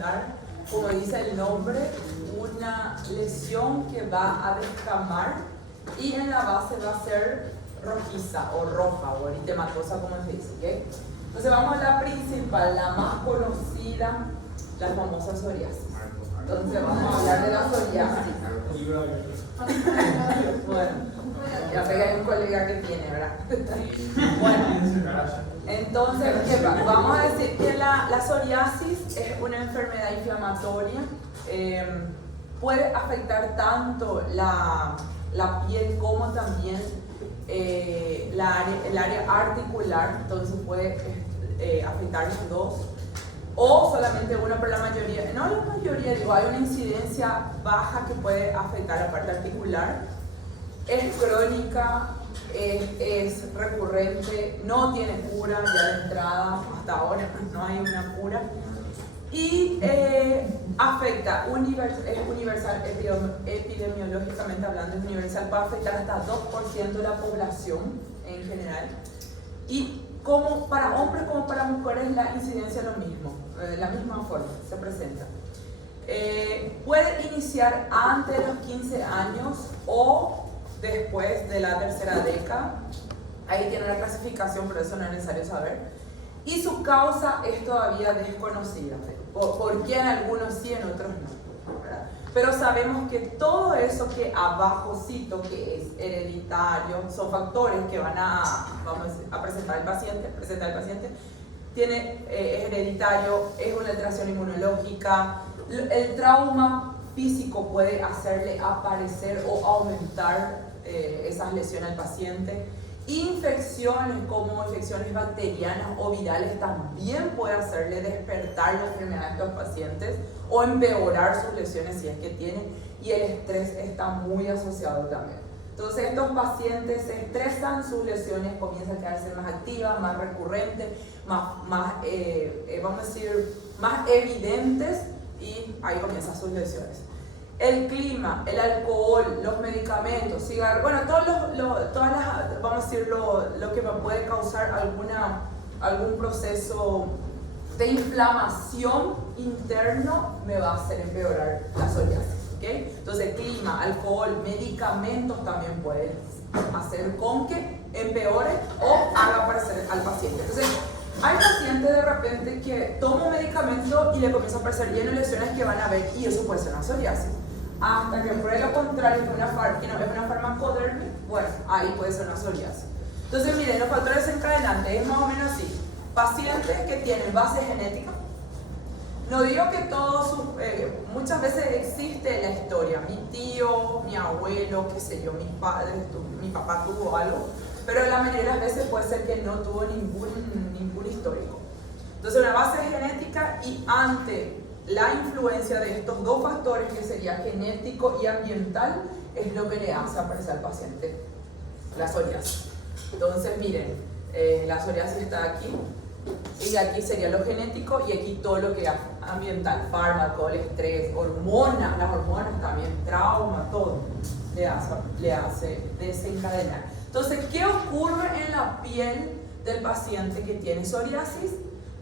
presentar, como dice el nombre, una lesión que va a descamar y en la base va a ser rojiza o roja o eritematosa, como se dice, ¿okay? Entonces vamos a la principal, la más conocida, la famosa psoriasis. Entonces vamos a hablar de la psoriasis. Bueno, ya sé que hay un colega que tiene, ¿verdad? Bueno, entonces, ¿qué pasa? Vamos a decir que la psoriasis es una enfermedad inflamatoria. Puede afectar tanto la piel como también el área articular, entonces puede afectar los dos. O solamente uno, pero la mayoría, no la mayoría, digo, hay una incidencia baja que puede afectar la parte articular. Es crónica, es recurrente, no tiene cura ya de entrada, hasta ahora no hay una cura. Y afecta, es universal, epidemiológicamente hablando, es universal, puede afectar hasta 2% de la población en general. Y como para hombres como para mujeres la incidencia es lo mismo, la misma forma se presenta. Puede iniciar antes de los 15 años o después de la tercera década. Ahí tiene una clasificación, pero eso no es necesario saber. Y su causa es todavía desconocida. ¿Por qué en algunos sí, en otros no? ¿Verdad? Pero sabemos que todo eso que abajo cito, que es hereditario, son factores que van a presentar al paciente, es hereditario, es una alteración inmunológica, el trauma físico puede hacerle aparecer o aumentar esas lesiones al paciente. Infecciones como infecciones bacterianas o virales también puede hacerle despertar la enfermedad a estos pacientes o empeorar sus lesiones si es que tienen, y el estrés está muy asociado también. Entonces estos pacientes se estresan, sus lesiones comienzan a quedarse más activas, más recurrentes, más evidentes, y ahí comienzan sus lesiones. El clima, el alcohol, los medicamentos, cigarros, bueno, vamos a decir, lo que me puede causar algún proceso de inflamación interno me va a hacer empeorar la psoriasis, ¿okay? Entonces, clima, alcohol, medicamentos también pueden hacer con que empeore o haga aparecer al paciente. Entonces, hay pacientes de repente que toman un medicamento y le comienza a aparecer lleno de lesiones que van a ver, y eso puede ser una psoriasis. Hasta que pruebe lo contrario, que no es una farmacodérmica, bueno, ahí puede ser una psoriasis. Entonces, miren, los factores desencadenantes es más o menos así. Pacientes que tienen base genética. No digo que todos, muchas veces existe la historia. Mi tío, mi abuelo, qué sé yo, mis padres, mi papá tuvo algo, pero la mayoría de las veces puede ser que no tuvo ningún histórico. Entonces, una base genética, y ante la influencia de estos dos factores, que sería genético y ambiental, es lo que le hace aparecer al paciente la psoriasis. Entonces, miren, la psoriasis está aquí, y aquí sería lo genético, y aquí todo lo que es ambiental, fármaco, el estrés, hormonas, las hormonas también, trauma, todo le hace desencadenar. Entonces, ¿qué ocurre en la piel del paciente que tiene psoriasis?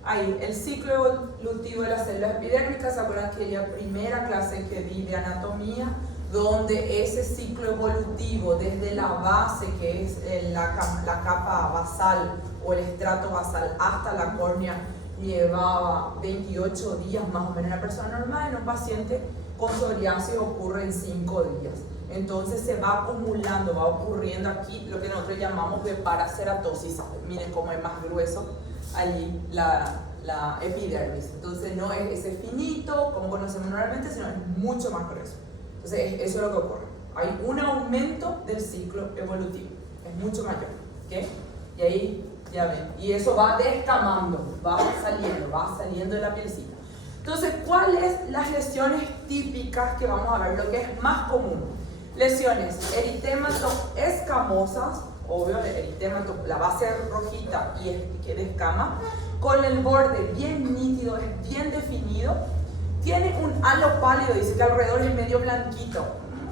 Ahí, el ciclo evolutivo de las células epidérmicas. ¿Se acuerdan aquella primera clase que di de anatomía? Donde ese ciclo evolutivo desde la base, que es la capa basal o el estrato basal, hasta la córnea, llevaba 28 días más o menos en la persona normal. En un paciente con psoriasis ocurre en 5 días. Entonces se va acumulando, va ocurriendo aquí lo que nosotros llamamos de paraceratosis. Miren cómo es más grueso allí la epidermis. Entonces no es ese finito como conocemos normalmente, sino es mucho más grueso. Entonces eso es lo que ocurre. Hay un aumento del ciclo evolutivo, es mucho mayor, ¿okay? Y ahí ya ven, y eso va descamando, va saliendo de la pielcita. Entonces, ¿cuáles las lesiones típicas que vamos a ver? Lo que es más común: lesiones eritémato escamosas, obvio, el eritémato, la base rojita y que descama, con el borde bien nítido, es bien definido, tiene un halo pálido, dice que alrededor es medio blanquito,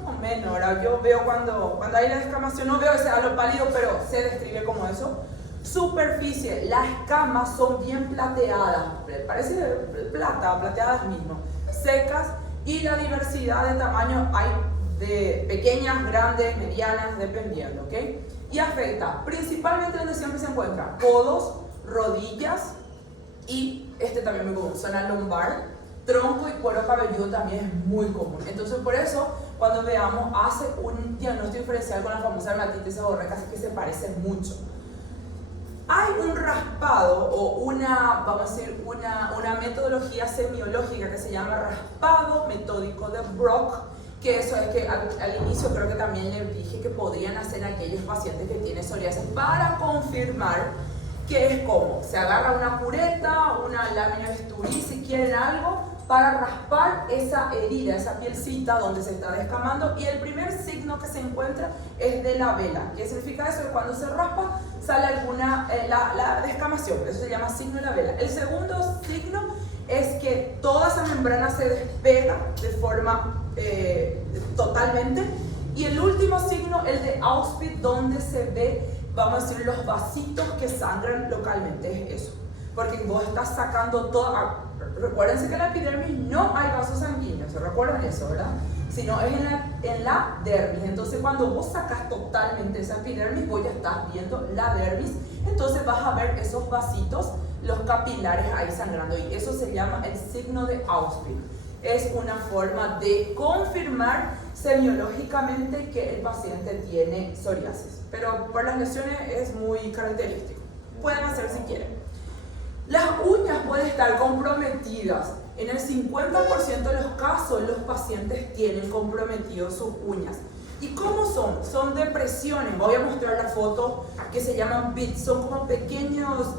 más o menos. Ahora yo veo cuando hay la descamación, no veo ese halo pálido, pero se describe como eso. Superficie, las escamas son bien plateadas, parece plata, plateadas mismo, secas, y la diversidad de tamaño hay de pequeñas, grandes, medianas, dependiendo, ¿ok? Y afecta principalmente donde siempre se encuentra codos, rodillas y también muy común, zona lumbar, tronco y cuero cabelludo también es muy común. Entonces por eso cuando veamos hace un diagnóstico diferencial con la famosa dermatitis seborreica, así que se parecen mucho. Hay un raspado o vamos a decir, una metodología semiológica que se llama raspado metódico de Brock, que eso es que al inicio creo que también les dije que podrían hacer aquellos pacientes que tienen psoriasis para confirmar que es como se agarra una cureta, una lámina de bisturí, si quieren algo, para raspar esa herida, esa pielcita donde se está descamando, y el primer signo que se encuentra es de la vela. ¿Qué significa eso? Que cuando se raspa sale alguna, la descamación, eso se llama signo de la vela. El segundo signo es que toda esa membrana se despega de forma totalmente, y el último signo, el de Auspitz, donde se ve, vamos a decir, los vasitos que sangran localmente, es eso, porque vos estás sacando toda. Recuérdense que en la epidermis no hay vasos sanguíneos, ¿se recuerdan eso, verdad? Sino es en la dermis. Entonces cuando vos sacas totalmente esa epidermis, vos ya estás viendo la dermis, entonces vas a ver esos vasitos, los capilares ahí sangrando, y eso se llama el signo de Auspitz. Es una forma de confirmar semiológicamente que el paciente tiene psoriasis, pero por las lesiones es muy característico. Pueden hacer si quieren. Las uñas pueden estar comprometidas. En el 50% de los casos los pacientes tienen comprometidos sus uñas. ¿Y cómo son? Son depresiones. Voy a mostrar la foto que se llaman bits. Son como pequeños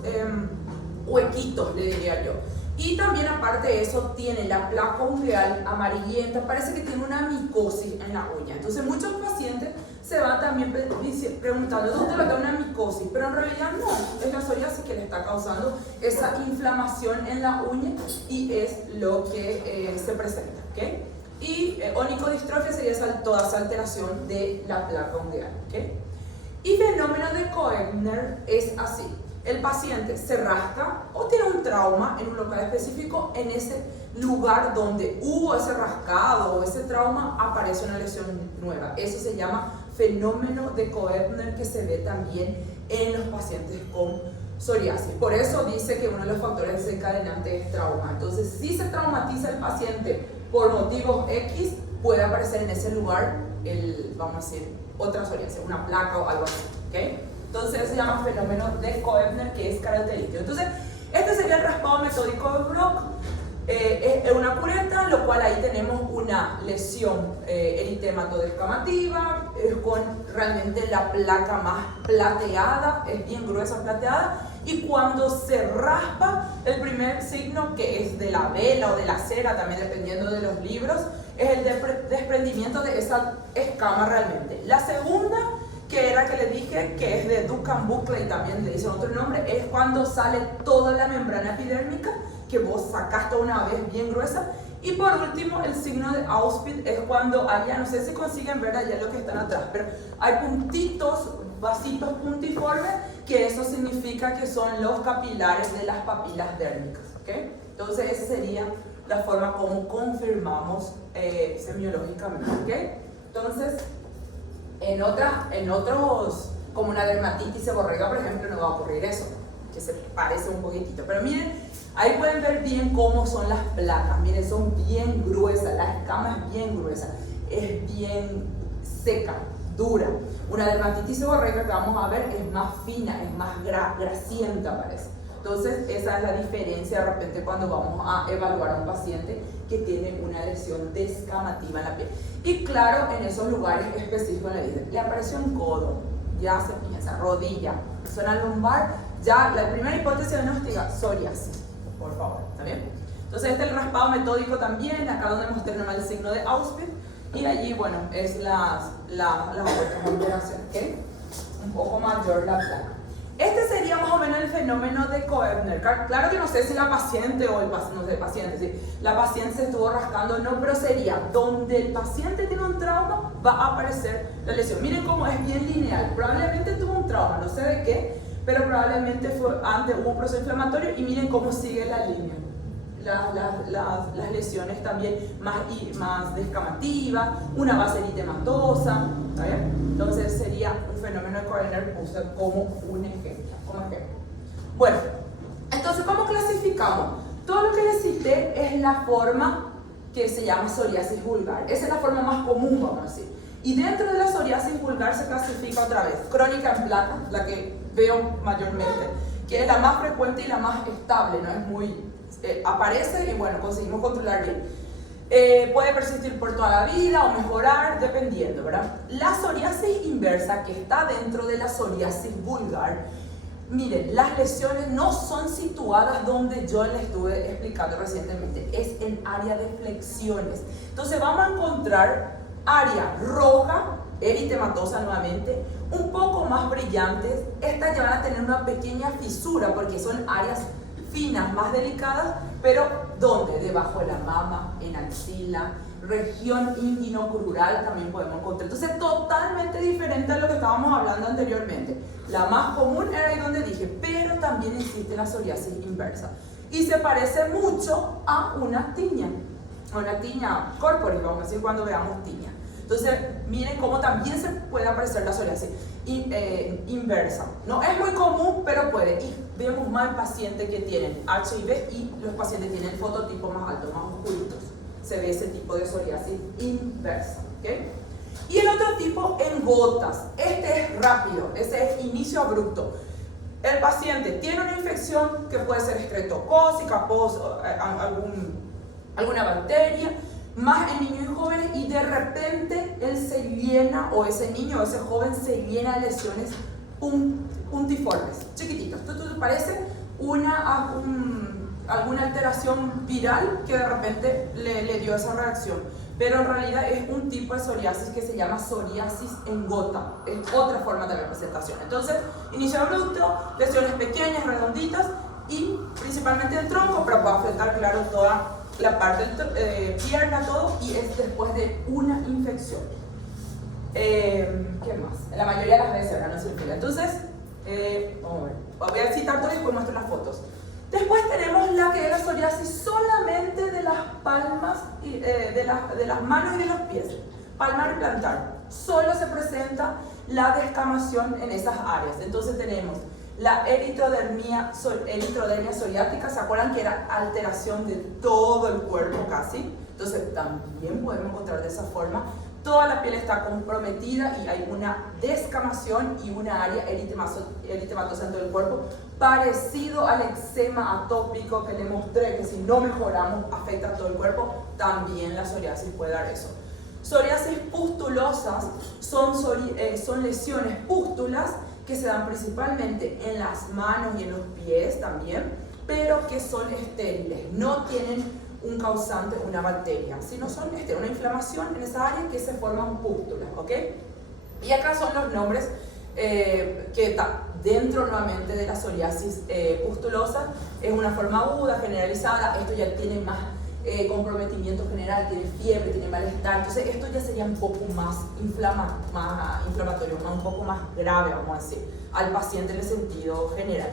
huequitos, le diría yo. Y también aparte de eso tiene la placa ungueal amarillenta. Parece que tiene una micosis en la uña. Entonces muchos pacientes se van también preguntando, ¿dónde le da una micosis? Pero en realidad no, es la psoriasis que le está causando esa inflamación en la uña, y es lo que se presenta, ¿ok? Y onicodistrofia sería toda esa alteración de la placa ungueal, ¿ok? Y fenómeno de Koebner es así: el paciente se rasca o tiene un trauma en un local específico, en ese lugar donde hubo ese rascado o ese trauma aparece una lesión nueva. Eso se llama fenómeno de Koebner, que se ve también en los pacientes con psoriasis. Por eso dice que uno de los factores desencadenantes es trauma. Entonces, si se traumatiza el paciente por motivos X, puede aparecer en ese lugar, vamos a decir, otra psoriasis, una placa o algo así, ¿ok? Entonces se llama fenómeno de Koebner, que es característico. Entonces, este sería el raspado metódico de Brock. Es una cureta, lo cual ahí tenemos una lesión eritemato-descamativa, con realmente la placa más plateada, es bien gruesa plateada, y cuando se raspa, el primer signo, que es de la vela o de la cera, también dependiendo de los libros, es el desprendimiento de esa escama realmente. La segunda, que era que le dije que es de Duncan-Buckley, y también le dicen otro nombre, es cuando sale toda la membrana epidérmica, que vos sacaste una vez bien gruesa. Y por último, el signo de Auspitz es cuando allá, no sé si consiguen ver allá lo que están atrás, pero hay puntitos, vasitos puntiformes, que eso significa que son los capilares de las papilas dérmicas, ¿ok? Entonces esa sería la forma como confirmamos semiológicamente, ¿ok? Entonces, en otros, como una dermatitis seborreica, por ejemplo, no va a ocurrir eso, que se parece un poquitito. Pero miren, ahí pueden ver bien cómo son las placas. Miren, son bien gruesas, la escama es bien gruesa, es bien seca, dura. Una dermatitis seborreica que vamos a ver es más fina, es más grasienta, parece. Entonces, esa es la diferencia de repente cuando vamos a evaluar a un paciente que tiene una lesión descamativa en la piel. Y claro, en esos lugares específicos le apareció un codo, ya se piensa, rodilla, zona lumbar, ya la primera hipótesis diagnóstica, psoriasis, por favor, ¿está bien? Entonces este es el raspado metódico también, acá donde mostré nomás el signo de Auspitz, y allí, bueno, es las otras alteraciones, ¿ok? Un poco mayor la placa. Este sería más o menos el fenómeno de Koebner. Claro que no sé si la paciente o el paciente, no sé, paciente, si la paciente se estuvo rascando o no, pero sería donde el paciente tiene un trauma, va a aparecer la lesión. Miren cómo es bien lineal. Probablemente tuvo un trauma, no sé de qué, pero probablemente antes hubo un proceso inflamatorio y miren cómo sigue la línea. Las lesiones también más descamativas, una base eritematosa, ¿está bien? Entonces sería un fenómeno de Koerner-Buser como un ejemplo. Bueno, entonces ¿cómo clasificamos? Todo lo que les cité es la forma que se llama psoriasis vulgar. Esa es la forma más común, vamos a decir. Y dentro de la psoriasis vulgar se clasifica otra vez crónica en placa, la que veo mayormente, que es la más frecuente y la más estable, no es muy... aparece y bueno, conseguimos controlar bien. Puede persistir por toda la vida o mejorar, dependiendo, ¿verdad? La psoriasis inversa, que está dentro de la psoriasis vulgar, miren, las lesiones no son situadas donde yo les estuve explicando recientemente, es en área de flexiones. Entonces vamos a encontrar área roja, eritematosa nuevamente, un poco más brillantes. Estas ya van a tener una pequeña fisura porque son áreas finas, más delicadas, pero ¿dónde? Debajo de la mama, en axila, región inguinocrural también podemos encontrar. Entonces, totalmente diferente a lo que estábamos hablando anteriormente. La más común era ahí donde dije, pero también existe la psoriasis inversa. Y se parece mucho a una tiña corporis, vamos a decir, cuando veamos tiña. Entonces, miren cómo también se puede aparecer la psoriasis inversa. No es muy común, pero puede. Y vemos más pacientes que tienen HIV y los pacientes tienen el fototipo más alto, más oscuritos. Se ve ese tipo de psoriasis inversa. ¿Okay? Y el otro tipo en gotas. Este es rápido, ese es inicio abrupto. El paciente tiene una infección que puede ser estreptocócica, alguna bacteria, más en niños y jóvenes, y de repente él se llena, o ese niño o ese joven se llena de lesiones puntiformes, chiquititos. Parece alguna alteración viral que de repente le dio esa reacción, pero en realidad es un tipo de psoriasis que se llama psoriasis en gota, es otra forma de presentación. Entonces, inicio abrupto, lesiones pequeñas, redonditas y principalmente el tronco, pero puede afectar, claro, toda la parte pierna, todo, y es después de una infección. ¿Qué más? La mayoría de las veces, ¿verdad? No se olvida. Entonces, vamos a ver. Voy a citar todo y después muestro las fotos. Después tenemos la que es la psoriasis solamente de las palmas, de las manos y de los pies. Palmar y plantar. Solo se presenta la descamación en esas áreas. Entonces tenemos la eritrodermia psoriática, ¿se acuerdan que era alteración de todo el cuerpo casi? Entonces también podemos encontrar de esa forma. Toda la piel está comprometida y hay una descamación y una área eritematosa en todo el cuerpo, parecido al eczema atópico que le mostré, que si no mejoramos afecta a todo el cuerpo. También la psoriasis puede dar eso. Psoriasis pustulosas son lesiones pústulas que se dan principalmente en las manos y en los pies también, pero que son estériles, no tienen un causante, una bacteria, sino son una inflamación en esa área que se forman pústulas, ¿ok? Y acá son los nombres que están dentro nuevamente de la psoriasis pustulosa. Es una forma aguda, generalizada, esto ya tiene más comprometimiento general, tiene fiebre, tiene malestar, entonces esto ya sería un poco más inflamatorio, un poco más grave, vamos a decir, al paciente en el sentido general.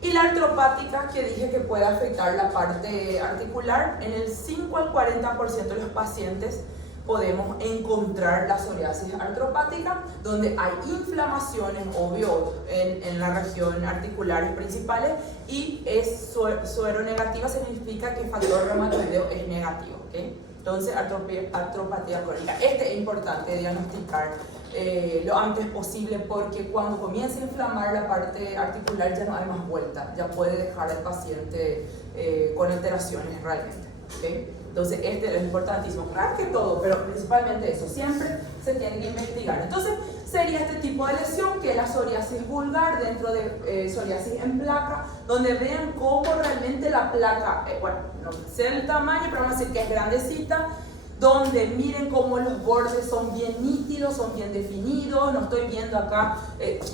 Y la artropática, que dije que puede afectar la parte articular, en el 5 al 40% de los pacientes podemos encontrar la psoriasis artropática, donde hay inflamaciones, obvio, en la región articulares principales, y es suero negativa, significa que el factor reumatoideo es negativo, ¿okay? Entonces, artropatía crónica. Este es importante diagnosticar lo antes posible, porque cuando comienza a inflamar la parte articular ya no hay más vuelta, ya puede dejar al paciente con alteraciones realmente, ¿okay? Entonces, este es importantísimo. Claro que todo, pero principalmente eso, siempre se tiene que investigar. Entonces, sería este tipo de lesión, que es la psoriasis vulgar, dentro de psoriasis en placa, donde vean cómo realmente la placa, bueno, no sé el tamaño, pero vamos a decir que es grandecita, donde miren cómo los bordes son bien nítidos, son bien definidos. No estoy viendo acá,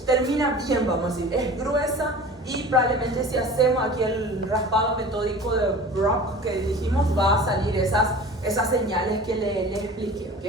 termina bien, vamos a decir, es gruesa, y probablemente si hacemos aquí el raspado metódico de Brock que dijimos, va a salir esas señales que le expliqué, ¿ok?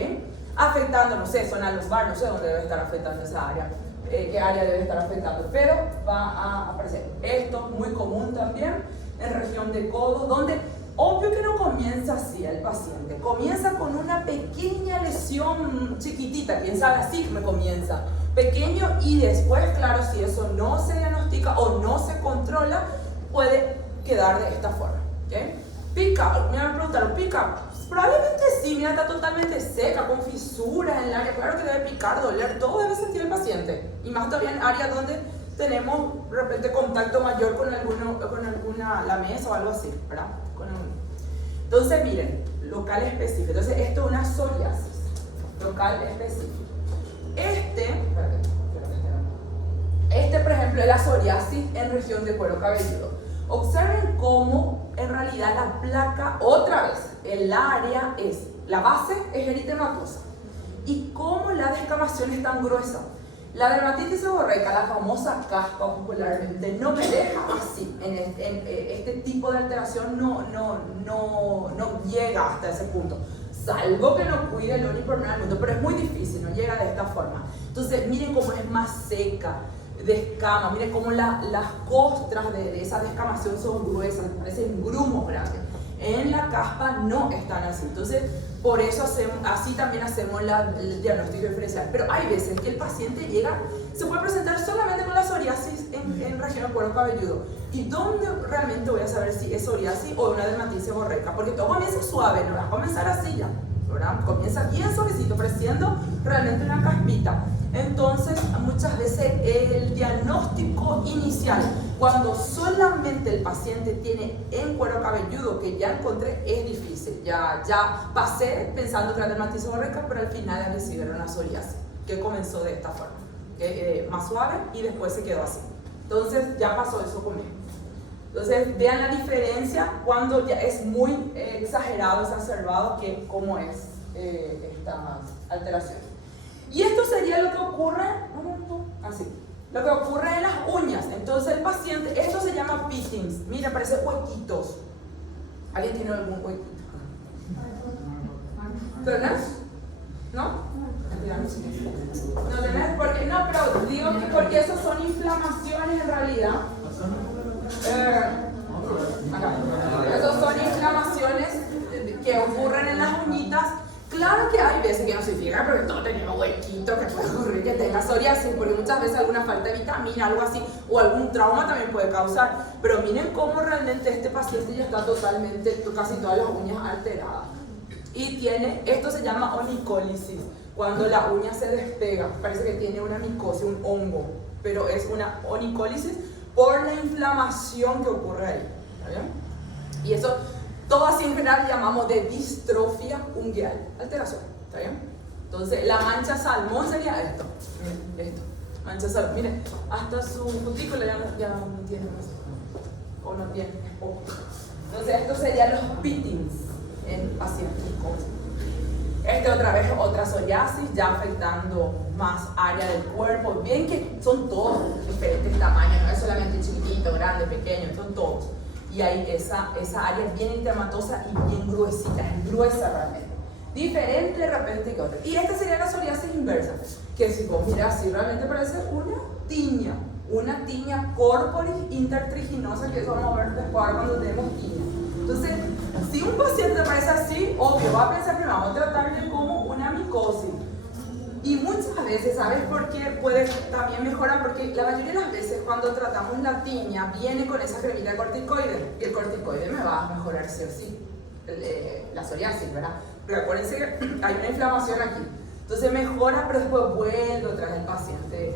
Afectando, no sé, zona lumbar, no sé dónde debe estar afectando esa área, qué área debe estar afectando, pero va a aparecer. Esto es muy común también en región de codo, donde obvio que no comienza así el paciente, comienza con una pequeña lesión chiquitita, quién sabe, así me comienza, pequeño, y después, claro, si eso no se diagnostica o no se controla, puede quedar de esta forma, ¿okay? Pica, me preguntaron, ¿pica? Probablemente sí, mira, está totalmente seca, con fisuras en el área, claro que debe picar, doler, todo debe sentir el paciente, y más todavía en áreas donde tenemos de repente contacto mayor con alguna la mesa o algo así, ¿verdad? Entonces, miren, local específico. Entonces, esto es una psoriasis local específico. Por ejemplo, es la psoriasis en región de cuero cabelludo. Observen cómo en realidad la placa, otra vez, el área es, la base es eritematosa. Y cómo la descamación es tan gruesa. La dermatitis seborreica, la famosa caspa popularmente, no me deja así. Este tipo de alteración no llega hasta ese punto. Salvo que no cuide el único problema del mundo, pero es muy difícil, no llega de esta forma. Entonces, miren cómo es más seca, descama, miren cómo las costras de esa descamación son gruesas, parecen grumos grandes. En la caspa no están así. Entonces, por eso así también hacemos el diagnóstico diferencial. Pero hay veces que el paciente se puede presentar solamente con la psoriasis en región del cuero cabelludo. ¿Y dónde realmente voy a saber si es psoriasis o una dermatitis seborreica? Porque todo comienza suave, no va a comenzar así ya, ¿verdad? Comienza bien suavecito, pareciendo realmente una caspita. Entonces, muchas veces el diagnóstico inicial, cuando solamente el paciente tiene en cuero cabelludo, que ya encontré, es difícil. Ya pasé pensando que era dermatitis seborreica, pero al final decidieron una psoriasis, que comenzó de esta forma, más suave, y después se quedó así. Entonces, ya pasó eso conmigo. Entonces, vean la diferencia cuando ya es muy exagerado, exacerbado, que cómo es esta alteración. Y esto sería lo que ocurre, así, lo que ocurre en las uñas. Entonces el paciente, esto se llama pittings. Mira, parece huequitos. ¿Alguien tiene algún huequito? ¿Tenés? ¿No? ¿No tenés? Porque, no, pero digo que porque esos son inflamaciones en realidad. Esos son inflamaciones que ocurren en las uñitas. Claro que hay veces que no se fija, porque todos tenemos huequitos, que puede ocurrir que tenga psoriasis, porque muchas veces alguna falta de vitamina, algo así, o algún trauma también puede causar. Pero miren cómo realmente este paciente ya está totalmente, casi todas las uñas alteradas. Y tiene, esto se llama onicólisis, cuando la uña se despega, parece que tiene una micosis, un hongo, pero es una onicólisis por la inflamación que ocurre ahí. ¿Está bien? Y eso, todo así en general llamamos de distrofia ungueal, alteración, ¿está bien? Entonces, la mancha salmón sería esto, miren, esto, mancha salmón, miren, hasta su cutícula ya no tiene más, o no tiene, es poco. Entonces, estos serían los pittings en pacientes con. Otra vez, otra psoriasis, ya afectando más área del cuerpo. Bien que son todos diferentes tamaños, no es solamente chiquitito, grande, pequeño, son todos. Y ahí esa área es bien eritematosa y bien gruesita, es gruesa realmente. Diferente de repente que otra. Y esta sería la psoriasis inversa, que si vos mirás, así realmente parece una tiña corporis intertriginosa, que eso vamos a ver después cuando tenemos tiña. Entonces, si un paciente parece así, obvio, va a pensar que vamos a tratarle como una micosis. Y muchas veces, ¿sabes por qué puede también mejorar? Porque la mayoría de las veces cuando tratamos la tiña viene con esa cremita de corticoide. Y el corticoide me va a mejorar sí o sí la psoriasis, ¿verdad? Pero acuérdense que hay una inflamación aquí. Entonces mejora, pero después vuelve otra vez el paciente.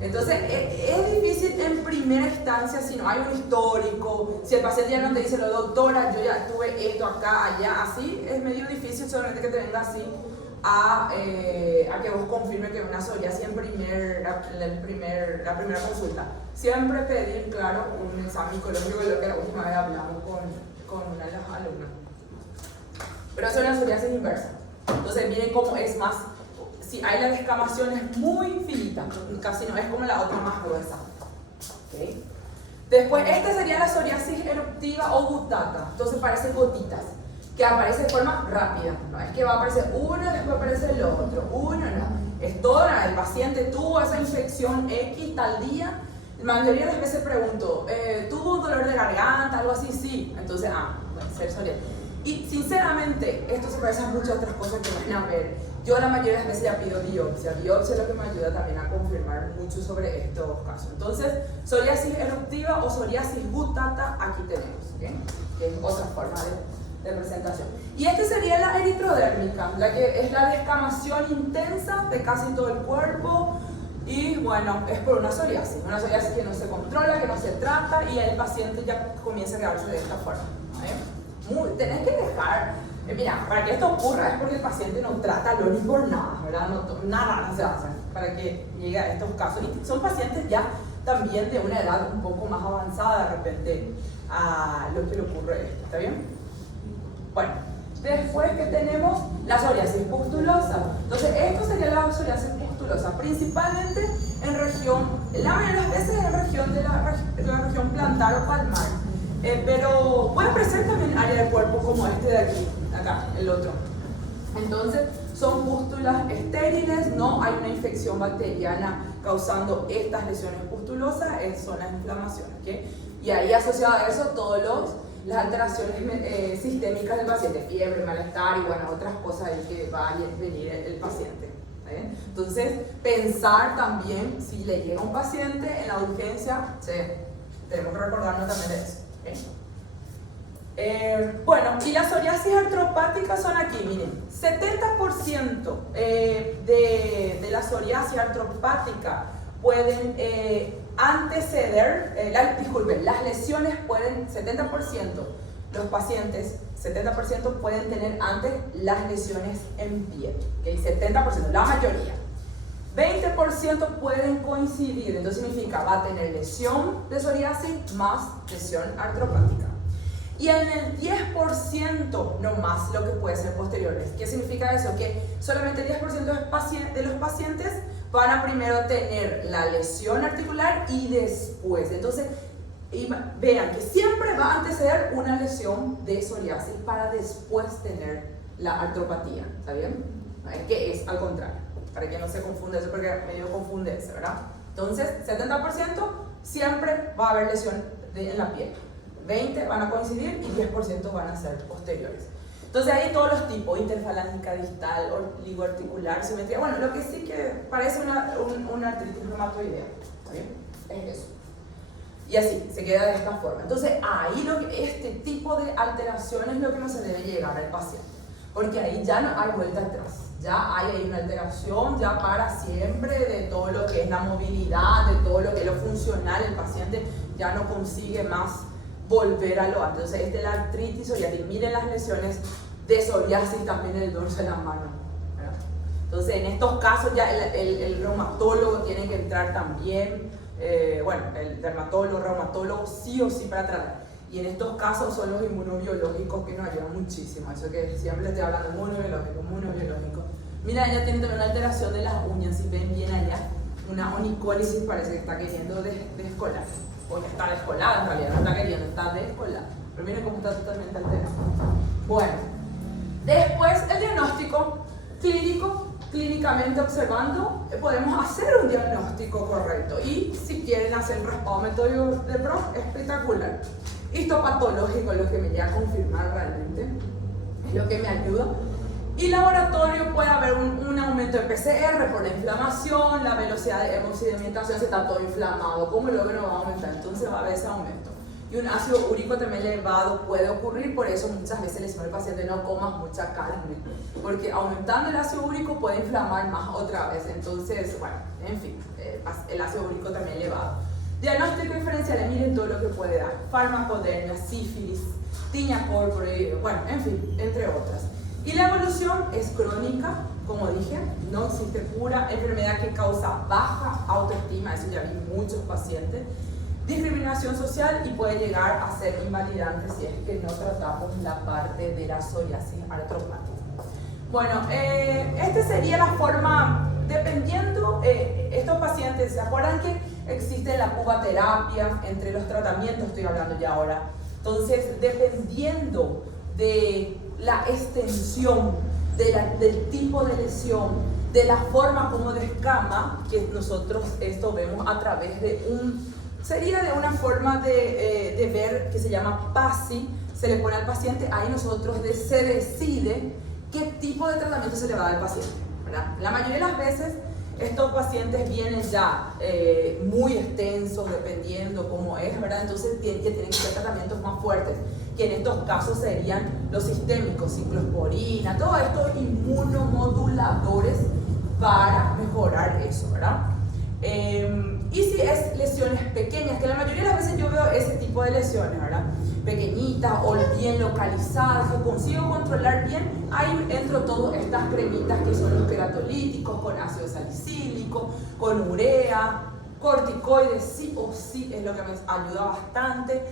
Entonces es difícil en primera instancia si no hay un histórico, si el paciente ya no te dice, doctora, yo ya tuve esto acá, allá, así, es medio difícil solamente que te venga así a que vos confirme que es una psoriasis en la primera consulta. Siempre pedir, claro, un examen psicológico, lo que la última vez hablamos con una de las alumnas. Pero eso es una psoriasis inversa. Entonces miren cómo es más. Si hay la descamación es muy finita, casi no es como la otra más gruesa. ¿Okay? Después, esta sería la psoriasis eruptiva o gutata. Entonces parecen gotitas, que aparece de forma rápida. No es que va a aparecer uno, después aparece el otro, uno, no. es todo, el paciente tuvo esa infección X tal día. La mayoría de las veces pregunto, ¿tuvo dolor de garganta, algo así? Sí. Entonces, puede ser psoriasis. Y sinceramente, esto se parece a muchas otras cosas que van a ver. Yo la mayoría de las veces ya pido biopsia. Biopsia es lo que me ayuda también a confirmar mucho sobre estos casos. Entonces, psoriasis eruptiva o psoriasis gutata, aquí tenemos, ¿okay? Que es otra forma de presentación. Y esta sería la eritrodérmica, la que es la descamación intensa de casi todo el cuerpo. Y bueno, es por una psoriasis que no se controla, que no se trata y el paciente ya comienza a quedarse de esta forma. Tenés que dejar, mira, para que esto ocurra es porque el paciente no trata lo ni por nada, ¿verdad? Nada se hace para que llegue a estos casos. Y son pacientes ya también de una edad un poco más avanzada de repente a lo que le ocurre esto, ¿está bien? Bueno, después que tenemos la psoriasis pustulosa. Entonces, esto sería la psoriasis pustulosa, principalmente en región, la mayoría de las veces en región de la región plantar o palmar. Pero puede aparecer también área del cuerpo como este de aquí, acá, el otro. Entonces, son pústulas estériles, no hay una infección bacteriana causando estas lesiones pustulosas, son las inflamaciones, ¿okay? Y ahí asociado a eso todas las alteraciones sistémicas del paciente, fiebre, malestar y bueno, otras cosas ahí que va a venir el paciente. Entonces, pensar también si le llega un paciente en la urgencia, tenemos que recordarnos también de eso. Bueno, y las psoriasis artropáticas son aquí, miren, 70% de la psoriasis artropática pueden anteceder, las lesiones pueden, 70%, los pacientes, 70% pueden tener antes las lesiones en piel, ¿okay? 70%, la mayoría. 20% pueden coincidir, entonces significa va a tener lesión de psoriasis más lesión artropática. Y en el 10% no más lo que puede ser posteriores. ¿Qué significa eso? Que solamente el 10% de los pacientes van a primero tener la lesión articular y después. Entonces, vean que siempre va a anteceder una lesión de psoriasis para después tener la artropatía. ¿Está bien? Es que es al contrario, para que no se confunda eso, porque medio confunde eso, ¿verdad? Entonces, 70% siempre va a haber lesión en la piel. 20 van a coincidir y 10% van a ser posteriores. Entonces hay todos los tipos, interfalángica distal, oligoarticular, simetría. Bueno, lo que sí que parece una artritis reumatoidea, ¿está bien? Es eso. Y así, se queda de esta forma. Entonces ahí este tipo de alteración es lo que no se debe llegar al paciente. Porque ahí ya no hay vuelta atrás. Ya hay ahí una alteración ya para siempre de todo lo que es la movilidad, de todo lo que es lo funcional. El paciente ya no consigue más volver a lo antes. Entonces, esta es la artritis psoriática. Miren las lesiones de psoriasis también en el dorso de la mano, ¿verdad? Entonces, en estos casos ya el reumatólogo tiene que entrar también, bueno, el dermatólogo, reumatólogo sí o sí para tratar. Y en estos casos son los inmunobiológicos que nos ayudan muchísimo. Eso que siempre les estoy hablando, inmunobiológico. Mira, ella tiene también una alteración de las uñas, si ven bien allá, una onicólisis, parece que está queriendo descolar. O ya está descolada en realidad, no está queriendo, está descolada. Pero miren cómo está totalmente alterada. Bueno, después el diagnóstico clínico, clínicamente observando, podemos hacer un diagnóstico correcto. Y si quieren hacer el raspado de PRO, espectacular. Histopatológico es lo que me llega a confirmar realmente, es lo que me ayuda. Y laboratorio puede haber un aumento de PCR por la inflamación, la velocidad de hemocedimentación, se está todo inflamado, ¿cómo lo que no va a aumentar? Entonces va a haber ese aumento. Y un ácido úrico también elevado puede ocurrir, por eso muchas veces le decimos al paciente no comas mucha carne, porque aumentando el ácido úrico puede inflamar más otra vez. Entonces, bueno, en fin, el ácido úrico también elevado. Diagnóstico diferencial, miren todo lo que puede dar: farmacodermia, sífilis, tiña corpore, bueno, en fin, entre otras. Y la evolución es crónica, como dije, no existe cura, enfermedad que causa baja autoestima, eso ya vi muchos pacientes, discriminación social y puede llegar a ser invalidante si es que no tratamos la parte de la psoriasis artropática. Bueno, esta sería la forma, dependiendo, estos pacientes, ¿se acuerdan que existe la pubaterapia entre los tratamientos? Estoy hablando ya ahora. Entonces, dependiendo de la extensión del tipo de lesión, de la forma como descama, que nosotros esto vemos a través de sería de una forma de ver que se llama PASI, se le pone al paciente, ahí nosotros se decide qué tipo de tratamiento se le va a dar al paciente, ¿verdad? La mayoría de las veces estos pacientes vienen ya muy extensos, dependiendo cómo es, ¿verdad? Entonces tienen que ser tratamientos más fuertes, que en estos casos serían los sistémicos, ciclosporina, todos estos inmunomoduladores para mejorar eso, ¿verdad? Y si es lesiones pequeñas, que la mayoría de las veces yo veo ese tipo de lesiones, ¿verdad? Pequeñitas o bien localizadas, que consigo controlar bien, ahí entro todas estas cremitas que son los queratolíticos, con ácido salicílico, con urea, corticoides, sí o sí es lo que me ayuda bastante.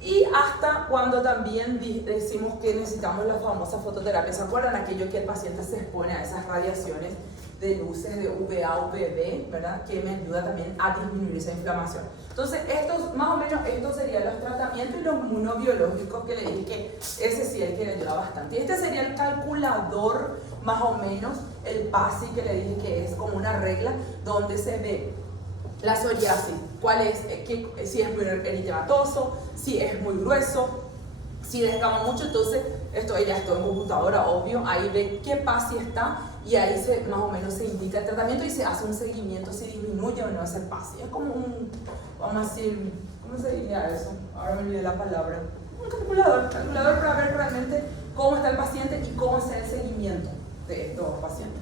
Y hasta cuando también decimos que necesitamos la famosa fototerapia, ¿se acuerdan? Aquello que el paciente se expone a esas radiaciones de luces de UVA, UVB, ¿verdad? Que me ayuda también a disminuir esa inflamación. Entonces, más o menos estos serían los tratamientos y los inmunobiológicos que le dije que ese sí es el que le ayuda bastante. Y este sería el calculador, más o menos, el PASI que le dije que es como una regla donde se ve la psoriasis, cuál es, si es muy eritematoso, si es muy grueso, si descama mucho. Entonces esto ya está en computadora, obvio, ahí ve qué PASI está y ahí más o menos se indica el tratamiento y se hace un seguimiento si disminuye o no ese PASI. Es como vamos a decir, ¿cómo se diría eso? Ahora me olvidé la palabra. Un calculador para ver realmente cómo está el paciente y cómo es el seguimiento de estos pacientes.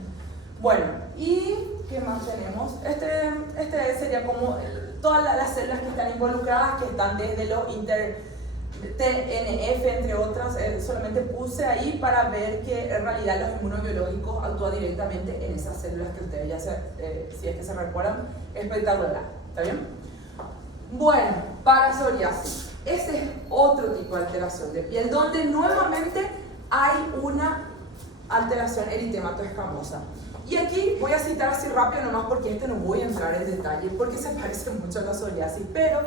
Bueno, ¿y qué más tenemos? Este sería como todas las células que están involucradas, que están desde los TNF, entre otras. Solamente puse ahí para ver que en realidad los inmunobiológicos actúan directamente en esas células que ustedes ya si es que se recuerdan, espectacular. ¿Está bien? Bueno, para psoriasis. Ese es otro tipo de alteración de piel, donde nuevamente hay una alteración eritematoescamosa. Y aquí voy a citar así rápido nomás porque no voy a entrar en detalle porque se parece mucho a la psoriasis, pero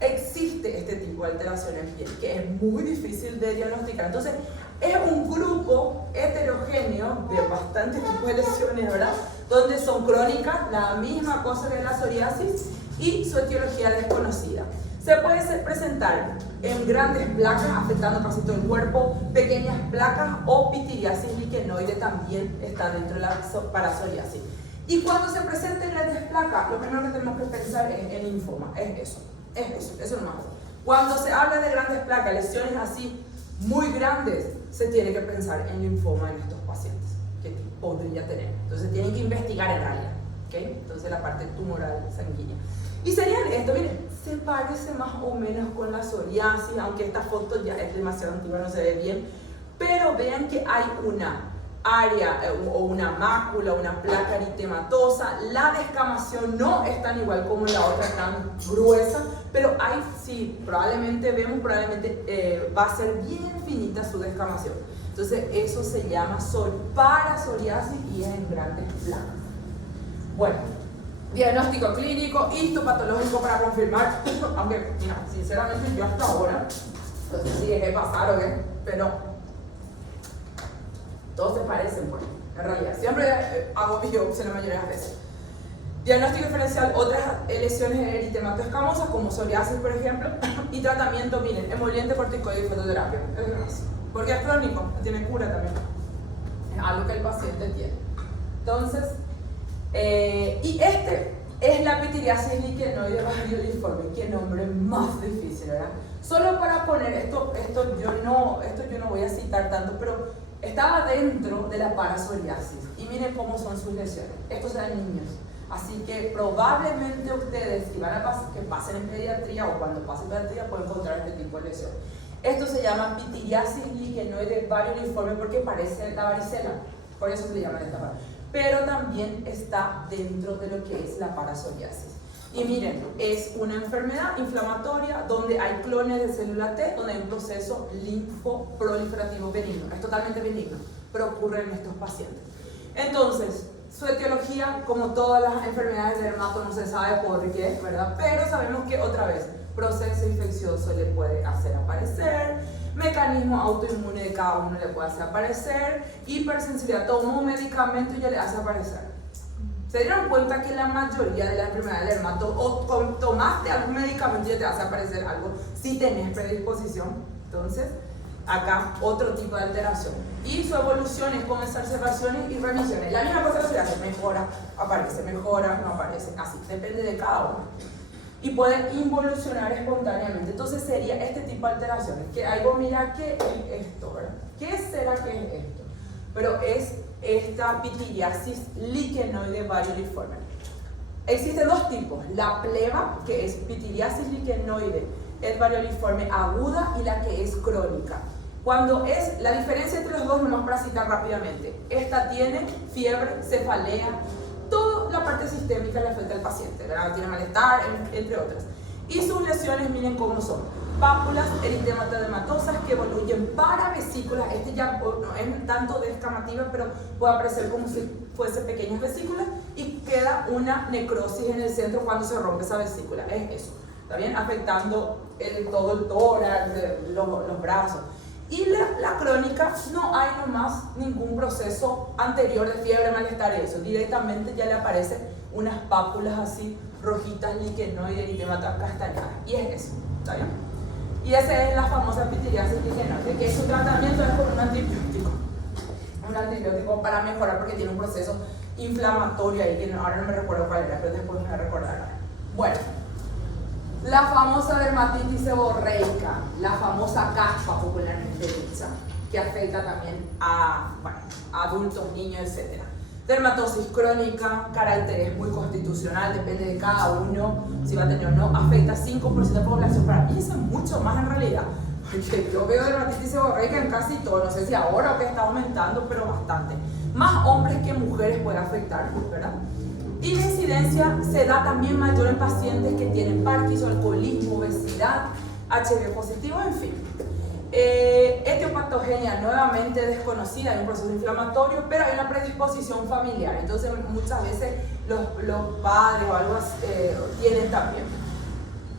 existe este tipo de alteración en piel que es muy difícil de diagnosticar. Entonces es un grupo heterogéneo de bastantes tipos de lesiones, ¿verdad? Donde son crónicas, la misma cosa que la psoriasis, y su etiología desconocida. Se puede presentar en grandes placas afectando casi todo el cuerpo, pequeñas placas o pitiriasis liquenoide también está dentro de la parapsoriasis. Y cuando se presenten grandes placas, lo primero que tenemos que pensar es en linfoma, eso nomás. Cuando se habla de grandes placas, lesiones así muy grandes, se tiene que pensar en linfoma en estos pacientes que podría tener. Entonces tienen que investigar en realidad, ¿okay? Entonces la parte tumoral sanguínea. Y serían esto, miren, se parece más o menos con la psoriasis, aunque esta foto ya es demasiado antigua, no se ve bien, pero vean que hay una área o una mácula, una placa eritematosa. La descamación no es tan igual como la otra, tan gruesa, pero hay, sí, probablemente va a ser bien finita su descamación. Entonces eso se llama parapsoriasis y es en grandes placas. Bueno, diagnóstico clínico, histopatológico para confirmar, aunque mira, sinceramente yo hasta ahora, no sé si dejé pasar o qué, pero todos se parecen, pues, en realidad. Siempre hago biopsia la mayoría de las veces. Diagnóstico diferencial, otras lesiones eritematoescamosas como psoriasis, por ejemplo, y tratamiento, miren, emoliente, corticoide y fototerapia. Es lo más. Porque es crónico, tiene cura también. Es algo que el paciente tiene. Entonces, y es la pitiriasis liquenoide varioliforme. Qué nombre más difícil, ¿verdad? Solo para poner esto yo no voy a citar tanto, pero estaba dentro de la parapsoriasis. Y miren cómo son sus lesiones. Estos eran niños. Así que probablemente ustedes, si van a que pasen en pediatría o cuando pasen en pediatría, pueden encontrar este tipo de lesión. Esto se llama pitiriasis liquenoide varioliforme porque parece la varicela. Por eso se le llama de esta manera. Pero también está dentro de lo que es la parapsoriasis. Y miren, es una enfermedad inflamatoria donde hay clones de célula T, donde hay un proceso linfoproliferativo benigno. Es totalmente benigno, pero ocurre en estos pacientes. Entonces, su etiología, como todas las enfermedades de dermato, no se sabe por qué, ¿verdad? Pero sabemos que otra vez, proceso infeccioso le puede hacer aparecer, mecanismo autoinmune de cada uno le puede hacer aparecer, hipersensibilidad, toma un medicamento y ya le hace aparecer. Se dieron cuenta que la mayoría de las enfermedades del dermato, o tomaste algún medicamento y te hace aparecer algo si tenés predisposición. Entonces, acá otro tipo de alteración. Y su evolución es comenzar observaciones y remisiones. La misma cosa que se hace, mejora, aparece, mejora, no aparece, así, depende de cada uno. Y puede involucionar espontáneamente. Entonces sería este tipo de alteraciones. Que algo, mira, ¿qué es esto, verdad? ¿Qué será que es esto? Pero es esta pitiriasis lichenoide varioliforme. Existen dos tipos, la pleba, que es pitiriasis lichenoide, es varioliforme aguda, y la que es crónica. Cuando es, la diferencia entre los dos, nomás para citar rápidamente, esta tiene fiebre, cefalea, toda la parte sistémica le afecta al paciente, ¿verdad? Tiene malestar, entre otras. Y sus lesiones, miren cómo son. Pápulas eritemato-dermatosas que evoluyen para vesículas. Este ya no es tanto descamativa, pero puede aparecer como si fuese pequeñas vesículas, y queda una necrosis en el centro cuando se rompe esa vesícula. Es eso, ¿está bien? Afectando todo el tórax, los brazos. Y la crónica, no hay nomás ningún proceso anterior de fiebre, malestar, eso. Directamente ya le aparecen unas pápulas así, rojitas, lichenoides, eritematas castañadas. Y es eso, ¿está bien? Y esa es la famosa pitiriasis lichenoide, que su tratamiento es con un antibiótico. Un antibiótico para mejorar, porque tiene un proceso inflamatorio ahí, que ahora no me recuerdo cuál era, pero después me voy a recordar. Bueno, la famosa dermatitis seborreica, la famosa caspa popularmente dicha, que afecta también a, bueno, adultos, niños, etc. Dermatosis crónica, carácter es muy constitucional, depende de cada uno si va a tener o no, afecta 5% de la población. Para mí eso es mucho más en realidad, porque yo veo dermatitis seborreica en casi todo, no sé si ahora o que está aumentando, pero bastante. Más hombres que mujeres puede afectar, ¿verdad? Y la incidencia se da también mayor en pacientes que tienen Parkinson, alcoholismo, obesidad, HIV positivo, en fin. Etiopatogenia nuevamente desconocida, hay un proceso inflamatorio, pero hay una predisposición familiar. Entonces muchas veces los padres o algo tienen también.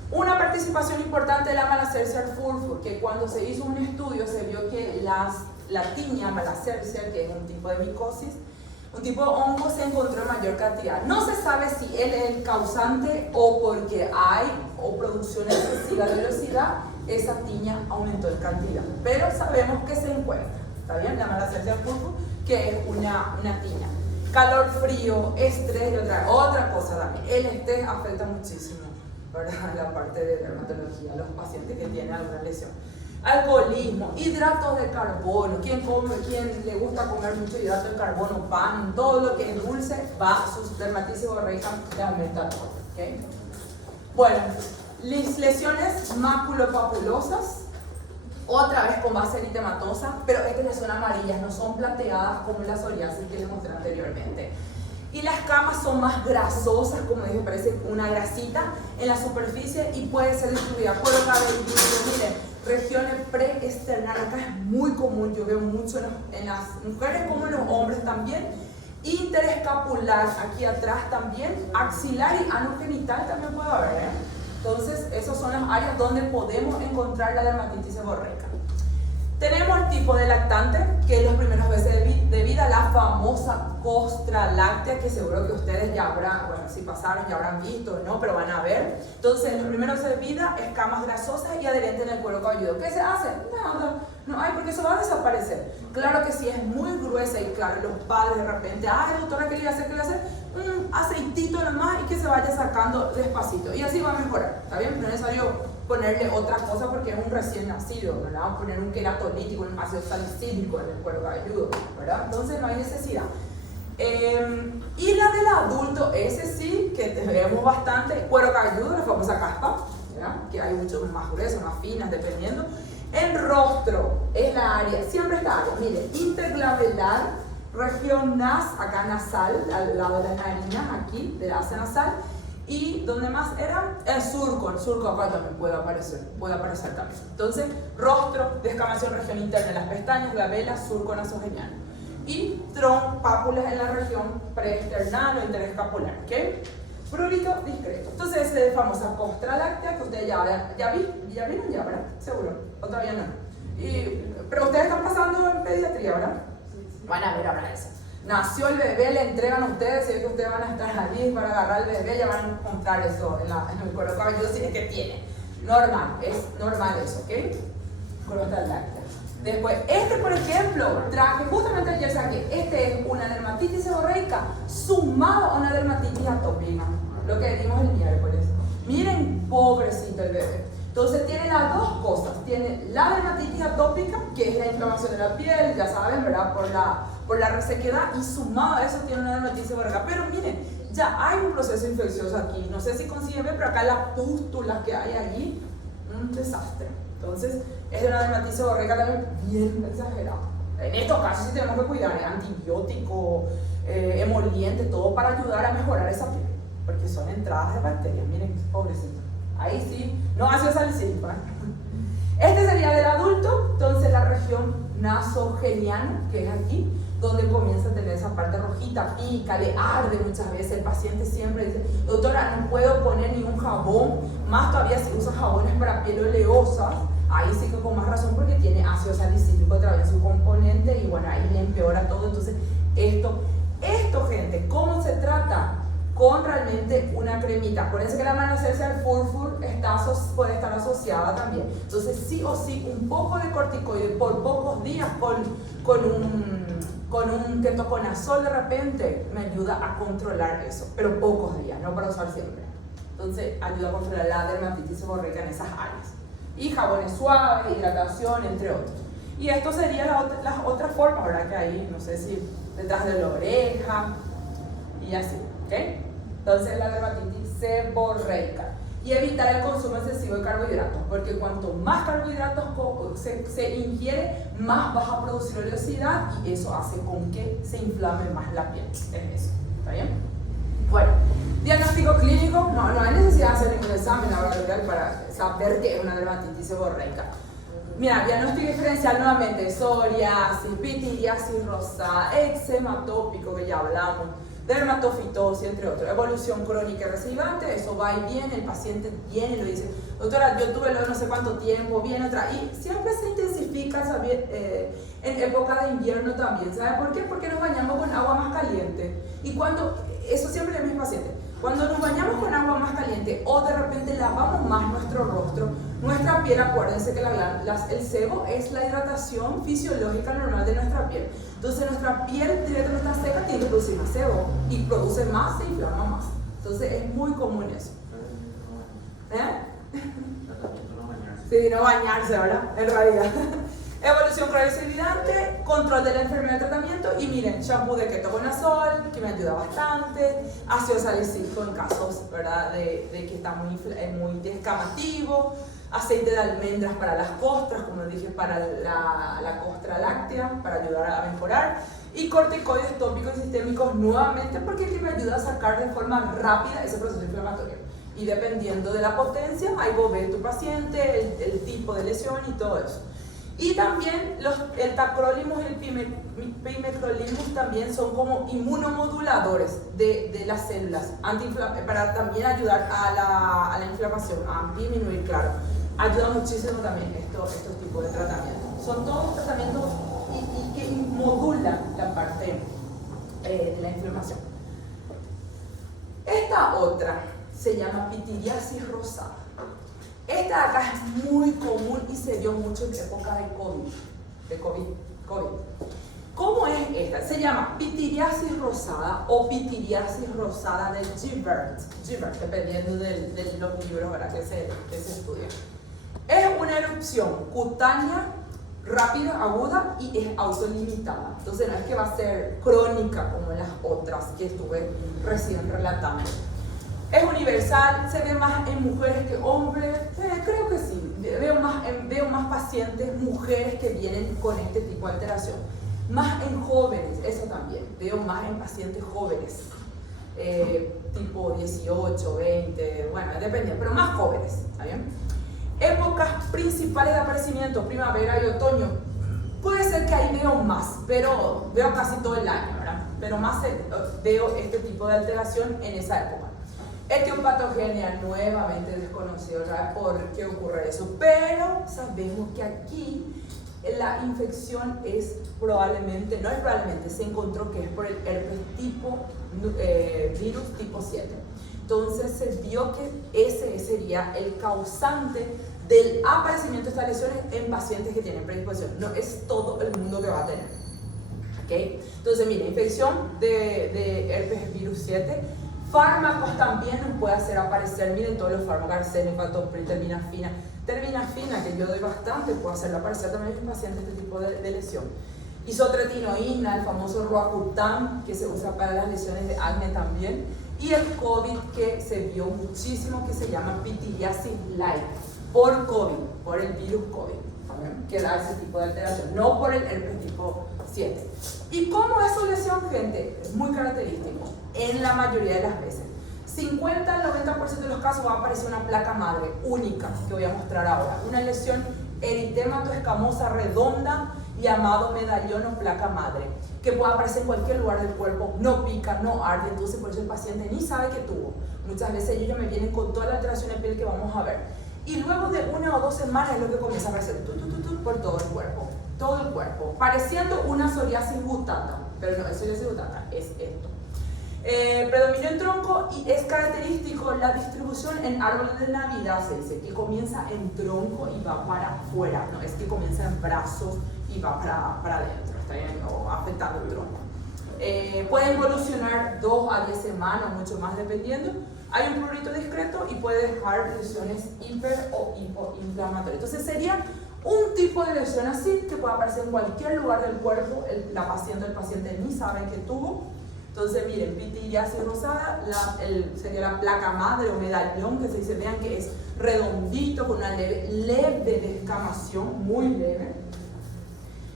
Una participación importante de la Malassezia furfur, que cuando se hizo un estudio se vio que la tiña Malassezia, que es un tipo de micosis, un tipo de hongo, se encontró en mayor cantidad. No se sabe si él es el causante o porque hay o producción excesiva de velocidad, esa tiña aumentó en cantidad. Pero sabemos que se encuentra, ¿está bien? La Malassezia furfur, que es una tiña. Calor, frío, estrés y otra cosa también. El estrés afecta muchísimo, ¿verdad? La parte de dermatología, los pacientes que tienen alguna lesión. Alcoholismo, hidratos de carbono. Quien le gusta comer mucho hidrato de carbono, pan, todo lo que es dulce, va a sus dermatitis seborreica, le aumenta todo. ¿Okay? Bueno, lesiones maculopapulosas, otra vez con base eritematosa, pero estas ya son amarillas, no son plateadas como la psoriasis que les mostré anteriormente. Y las camas son más grasosas, como dije, parece una grasita en la superficie y puede ser distribuida por el cabello. Miren, regiones preesternales, acá es muy común, yo veo mucho en las mujeres como en los hombres también. Interescapular, aquí atrás también, axilar y anogenital también puede haber, ¿eh? Entonces, esas son las áreas donde podemos encontrar la dermatitis seborreica. Tenemos el tipo de lactante, que es los primeros meses de vida, la famosa costra láctea, que seguro que ustedes ya habrán, bueno, si pasaron ya habrán visto, ¿no? Pero van a ver. Entonces, los primeros meses de vida, escamas grasosas y adherentes en el cuero cabelludo. ¿Qué se hace? Nada. No hay, porque eso va a desaparecer. Claro que si es muy gruesa y claro, los padres de repente, ay, doctora, ¿qué le iba a hacer? ¿Qué le iba a hacer? Un aceitito nomás y que se vaya sacando despacito. Y así va a mejorar, ¿está bien? No es necesario ponerle otra cosa porque es un recién nacido, ¿verdad? Vamos a poner un queratonítico, un ácido salicílico en el cuero cabelludo, ¿verdad? Entonces no hay necesidad. Y la del adulto, ese sí, que vemos bastante, cuero cabelludo, la famosa caspa, ¿verdad? Que hay muchos más gruesos, más finas, dependiendo. El rostro es la área, siempre esta área, mire, interglabelar, región acá nasal, al lado de las narinas, aquí, de la base nasal. Y donde más era el surco acá también puede aparecer también. Entonces, rostro, descamación, región interna de las pestañas, glabela, surco nasogeniano. Y pápulas en la región preesternal o interescapular, ¿ok? Prurito discreto. Entonces, esa es la famosa costra láctea que ustedes ya vieron, ¿verdad? Seguro, o todavía no. Pero ustedes están pasando en pediatría, ¿verdad? Van a ver ahora eso. nació el bebé, le entregan a ustedes, si es que ustedes van a estar allí para agarrar el bebé, ya van a encontrar eso en el cuero cabelludo si es que tiene. Normal, es normal eso, ¿ok? Colorectal láctea. Después, por ejemplo, traje, justamente ayer saqué, es una dermatitis seborreica sumado a una dermatitis atópica, lo que dimos el miércoles. Miren, pobrecito el bebé. Entonces tiene las dos cosas, tiene la dermatitis atópica, que es la inflamación de la piel, ya saben, ¿verdad? Por la resequedad, y sumado a eso tiene una dermatitis seborreica. Pero miren, ya hay un proceso infeccioso aquí, no sé si consiguen ver, pero acá las pústulas que hay allí, un desastre. Entonces, es de una dermatitis seborreica también bien exagerada. En estos casos sí tenemos que cuidar, antibiótico, emoliente, todo para ayudar a mejorar esa piel, porque son entradas de bacterias, miren, pobrecito. Ahí sí, no ácido salicílico. Este sería del adulto, entonces la región nasogeniana, que es aquí, donde comienza a tener esa parte rojita, pica, le arde muchas veces. El paciente siempre dice, doctora, no puedo poner ningún jabón, más todavía si usa jabones para piel oleosa, ahí sí que con más razón porque tiene ácido salicílico otra vez su componente y bueno, ahí le empeora todo. Entonces, esto gente, ¿cómo se trata? Con realmente una cremita. Acuérdense que la manocesia al furfur puede estar asociada también. Entonces, sí o sí, un poco de corticoide por pocos días con un ketoconazol de repente me ayuda a controlar eso, pero pocos días, no para usar siempre. Entonces, ayuda a controlar la dermatitis seborreica en esas áreas. Y jabones suaves, hidratación, entre otros. Y esto sería las otras formas, ¿verdad? Que hay, no sé si detrás de la oreja y así, ¿ok? Entonces la dermatitis seborreica. Y evitar el consumo excesivo de carbohidratos, porque cuanto más carbohidratos se ingiere, más vas a producir oleosidad y eso hace con que se inflame más la piel. Es eso, ¿está bien? Bueno, diagnóstico clínico, no hay necesidad de hacer ningún examen laboratorial para saber que es una dermatitis seborreica. Mira, diagnóstico diferencial nuevamente, psoriasis, pitiriasis rosada, eczema atópico que ya hablamos, dermatofitosis, entre otros, evolución crónica y recidivante, eso va y viene, el paciente viene y lo dice, doctora, yo tuve no sé cuánto tiempo, viene otra, y siempre se intensifica en época de invierno también, ¿sabe por qué? Porque nos bañamos con agua más caliente, y eso siempre le digo a mis pacientes, cuando nos bañamos con agua más caliente o de repente lavamos más nuestro rostro, nuestra piel, acuérdense que el sebo es la hidratación fisiológica normal de nuestra piel. Entonces nuestra piel directamente está seca, tiene que producir más sebo y produce más, se inflama más. Entonces es muy común eso. Sí, no bañarse, ¿verdad? En realidad. Evolución crónico-recidivante, control de la enfermedad de tratamiento y miren, shampoo de ketoconazol, que me ayuda bastante, ácido salicílico en casos, ¿verdad? De que está muy descamativo, aceite de almendras para las costras, como dije, para la costra láctea, para ayudar a mejorar, y corticoides tópicos y sistémicos nuevamente, porque es que me ayuda a sacar de forma rápida ese proceso inflamatorio. Y dependiendo de la potencia, ahí vos ves tu paciente, el tipo de lesión y todo eso. Y también el tacrolimus y el pimecrolimus también son como inmunomoduladores de las células, para también ayudar a la inflamación, a disminuir, claro. Ayuda muchísimo también estos tipos de tratamientos. Son todos tratamientos y que modulan la parte de la inflamación. Esta otra se llama pitiriasis rosada. Esta de acá es muy común y se dio mucho en época de COVID. ¿Cómo es esta? Se llama pitiriasis rosada o pitiriasis rosada de Gibert, dependiendo de los libros, ¿verdad? que se estudian. Es una erupción cutánea, rápida, aguda y es autolimitada. Entonces no es que va a ser crónica como las otras que estuve recién relatando. Es universal, se ve más en mujeres que hombres, creo que sí, veo más pacientes, mujeres que vienen con este tipo de alteración. Más en jóvenes, eso también, veo más en pacientes jóvenes, tipo 18, 20, bueno, depende, pero más jóvenes, ¿está bien? Épocas principales de aparecimiento, primavera y otoño, puede ser que ahí veo más, pero veo casi todo el año, ¿verdad? Pero más veo este tipo de alteración en esa época. Etiopatogenia, nuevamente desconocido, ¿sabes por qué ocurre eso? Pero sabemos que aquí La infección es probablemente, no es probablemente, se encontró que es por el herpes virus tipo 7. Entonces se vio que ese sería el causante del aparecimiento de estas lesiones en pacientes que tienen predisposición. No es todo el mundo que va a tener. ¿Okay? Entonces, mire, infección de herpes virus 7. Fármacos también nos puede hacer aparecer, miren todos los fármacos, arsénico, atopril, terminafina, que yo doy bastante, puede hacerlo aparecer también en pacientes este tipo de lesión. Isotretinoína, el famoso Roacutan, que se usa para las lesiones de acné también, y el COVID, que se vio muchísimo, que se llama pitiriasis light, por COVID, por el virus COVID, ¿saben? Que da ese tipo de alteración, no por el herpes tipo 7. ¿Y cómo es su lesión, gente? Es muy característico, en la mayoría de las veces. 50 al 90% de los casos va a aparecer una placa madre única, que voy a mostrar ahora. Una lesión eritematoescamosa redonda, llamado medallón o placa madre, que puede aparecer en cualquier lugar del cuerpo, no pica, no arde, entonces por eso el paciente ni sabe que tuvo. Muchas veces ellos me vienen con toda la alteración de piel que vamos a ver. Y luego de 1 o 2 semanas es lo que comienza a aparecer por todo el cuerpo, pareciendo una psoriasis gutata, pero no es psoriasis gutata, es esto. Predominio en tronco y es característico la distribución en árbol de Navidad, se dice, que comienza en tronco y va para afuera, no es que comienza en brazos y va para adentro, está bien, o afectando el tronco. Puede evolucionar 2 a 10 semanas, mucho más dependiendo. Hay un prurito discreto y puede dejar lesiones hiper o hipoinflamatorias. Entonces sería un tipo de lesión así que puede aparecer en cualquier lugar del cuerpo, el paciente ni sabe que tuvo. Entonces miren, pitiriasis rosada, sería la placa madre o medallón, que se dice, vean que es redondito con una leve descamación, muy leve.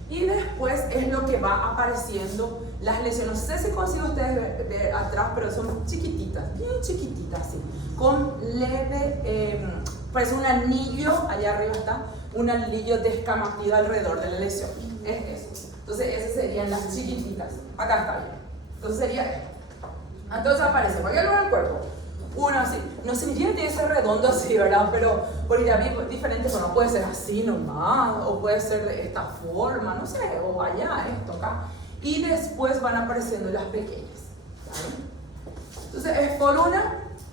Y después es lo que va apareciendo las lesiones. No sé si consigo ustedes ver atrás, pero son chiquititas, bien chiquititas, así, con leve, parece un anillo, allá arriba está, un anillo descamatido alrededor de la lesión. Es eso. Entonces esas serían las chiquititas. Acá está bien. Entonces sería esto. Entonces aparece en cualquier lugar del cuerpo. Uno así, no significa que tiene que ser redondo así, ¿verdad? Pero porque ya vi diferentes formas, puede ser así nomás, o puede ser de esta forma, no sé, o allá, esto, acá. Y después van apareciendo las pequeñas, ¿vale? Entonces es por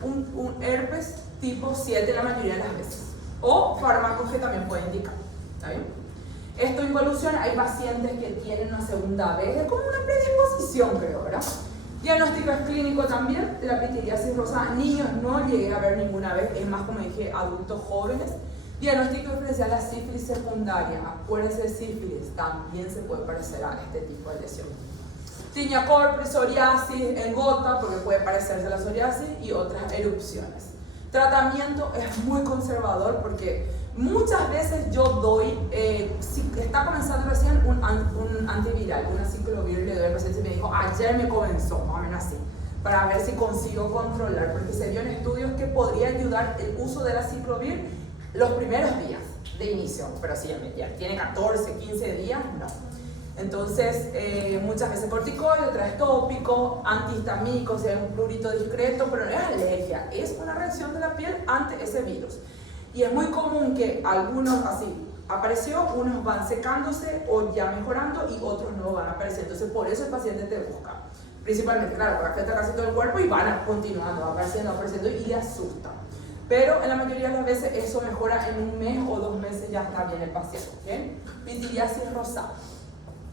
un herpes tipo 7 la mayoría de las veces. O fármacos que también pueden indicar, ¿está bien? Esto involuciona, hay pacientes que tienen una segunda vez, es como una predisposición, creo, ¿verdad? Diagnóstico es clínico también de la pitiriasis rosada. Niños no llegué a ver ninguna vez, es más, como dije, adultos jóvenes. Diagnóstico diferencial a sífilis secundaria. Acuérdense de sífilis, también se puede parecer a este tipo de lesión. Tinea corpus, psoriasis en gota, porque puede parecerse a la psoriasis, y otras erupciones. Tratamiento es muy conservador porque muchas veces yo doy, si está comenzando recién, un antiviral, una ciclovir, le doy al paciente y me dijo, ayer me comenzó, más o menos así, para ver si consigo controlar, porque se vio en estudios que podría ayudar el uso de la ciclovir los primeros días de inicio, pero si ya tiene 14, 15 días, no. Entonces, muchas veces corticoide, otras tópico, antihistamínico, o sea, un prurito discreto, pero no es alergia, es una reacción de la piel ante ese virus. Y es muy común que algunos así apareció, unos van secándose o ya mejorando y otros no van a aparecer. Entonces, por eso el paciente te busca. Principalmente, claro, porque afecta casi todo el cuerpo y van continuando, apareciendo y le asusta. Pero en la mayoría de las veces eso mejora en 1 mes o 2 meses, ya está bien el paciente. ¿Okay? Pitiriasis rosada.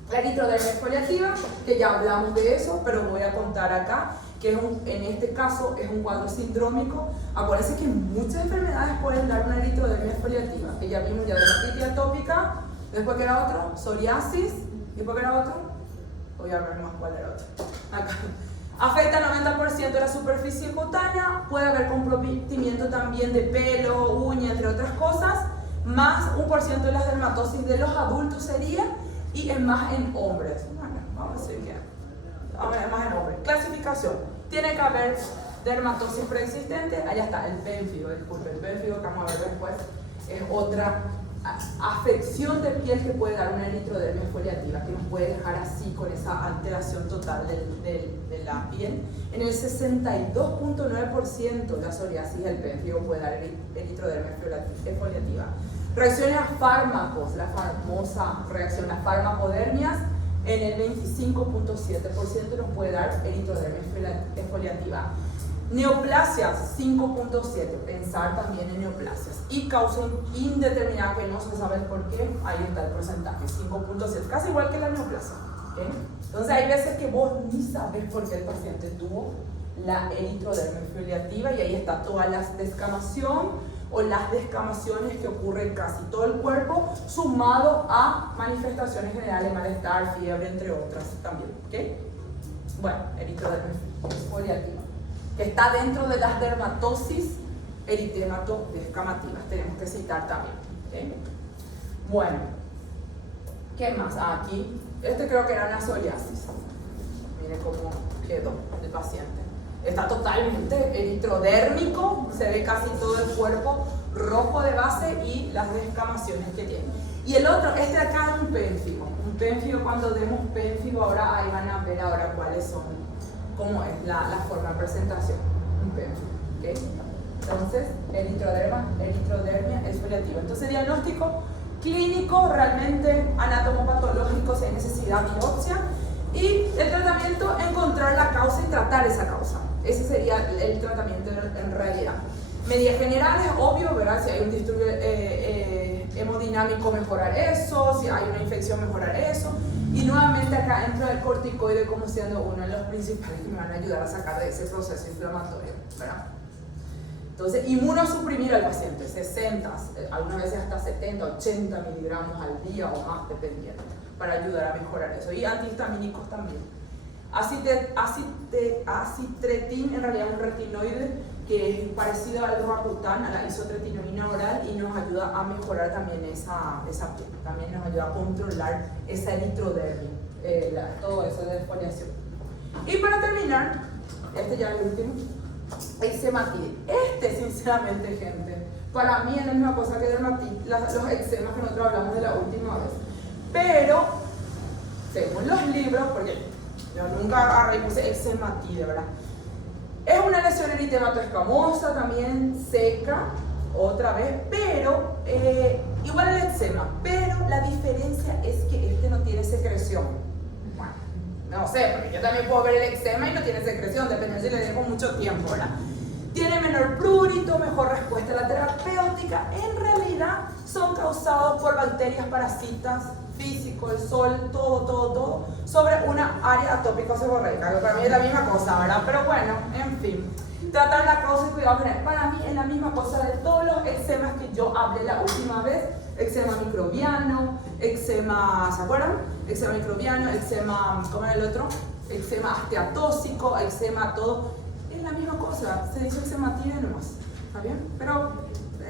La eritrodermia exfoliativa, que ya hablamos de eso, pero voy a contar acá, que en este caso es un cuadro sindrómico. Acuérdense que muchas enfermedades pueden dar una eritrodermia exfoliativa, que ya vimos ya de dermatitis atópica, después que era otro, psoriasis, después que era otro, voy a ver más cuál era otro. Acá. Afecta al 90% de la superficie cutánea, puede haber comprometimiento también de pelo, uña, entre otras cosas, más 1% de las dermatosis de los adultos sería, y es más en hombres. Bueno, vamos a decir que es más en hombres. Clasificación. Tiene que haber dermatosis preexistente. Allá está, el pénfigo, disculpe, el pénfigo que vamos a ver después es otra afección de piel que puede dar una eritrodermia exfoliativa, que nos puede dejar así con esa alteración total de la piel. En el 62.9% la psoriasis del pénfigo puede dar eritrodermia exfoliativa. Reacciones a fármacos, la famosa reacción a farmacodermias, en el 25.7% nos puede dar eritrodermia exfoliativa. Neoplasias, 5.7%, pensar también en neoplasias. Y causa indeterminada, que no se sabe por qué, ahí está el porcentaje, 5.7%, casi igual que la neoplasia. ¿Okay? Entonces hay veces que vos ni sabes por qué el paciente tuvo la eritrodermia exfoliativa y ahí está toda la descamación o las descamaciones que ocurren en casi todo el cuerpo, sumado a manifestaciones generales, malestar, fiebre, entre otras también. ¿Okay? Bueno, eritrodermia exfoliativa, que está dentro de las dermatosis eritemato-descamativas, tenemos que citar también. ¿Okay? Bueno, ¿qué más? Aquí, creo que era una psoriasis. Miren cómo quedó el paciente. Está totalmente eritrodérmico, se ve casi todo el cuerpo rojo de base y las descamaciones que tiene. Y el otro, acá es un pénfigo. Un pénfigo, cuando demos pénfigo, ahora ahí van a ver ahora cuáles son, cómo es la forma de presentación. Un pénfigo, ¿okay? Entonces, eritrodermia exfoliativa. Entonces, diagnóstico clínico, realmente anatomopatológico, si hay necesidad, biopsia. Y el tratamiento, encontrar la causa y tratar esa causa. Ese sería el tratamiento en realidad. Medidas generales, obvio, ¿verdad? Si hay un disturbio hemodinámico, mejorar eso. Si hay una infección, mejorar eso. Y nuevamente acá entra el corticoide como siendo uno de los principales que me van a ayudar a sacar de ese proceso inflamatorio, ¿verdad? Entonces, inmunosuprimir al paciente, 60, algunas veces hasta 70, 80 miligramos al día o más, dependiendo, para ayudar a mejorar eso. Y antihistamínicos también. Acitretin, en realidad es un retinoide que es parecido al roacutan, a la isotretinoína oral, y nos ayuda a mejorar también esa piel. También nos ayuda a controlar esa eritrodermia, todo eso de exfoliación. Y para terminar, ya es el último, eczematide. Sinceramente, gente, para mí es la misma cosa que dermatitis, los eczemas que nosotros hablamos de la última vez. Pero, según los libros, porque yo nunca agarré y puse eczematide, ¿verdad? Es una lesión eritemato-escamosa, también seca, otra vez, pero igual el eczema, pero la diferencia es que no tiene secreción. Bueno, no sé, porque yo también puedo ver el eczema y no tiene secreción, depende si le dejo mucho tiempo, ¿verdad? Tiene menor prurito, mejor respuesta a la terapéutica. En realidad son causados por bacterias parasitas, físico, el sol, todo, sobre una área atópica seborreica, que para mí es la misma cosa, ¿verdad? Pero bueno, en fin. Tratar la causa y cuidado general. Para mí es la misma cosa de todos los eczemas que yo hablé la última vez. Eczema microbiano, eczema, ¿se acuerdan? Eczema microbiano, eczema, ¿cómo era el otro? Eczema asteatóxico, eczema todo. Es la misma cosa, se dice eczematide nomás, ¿está bien? Pero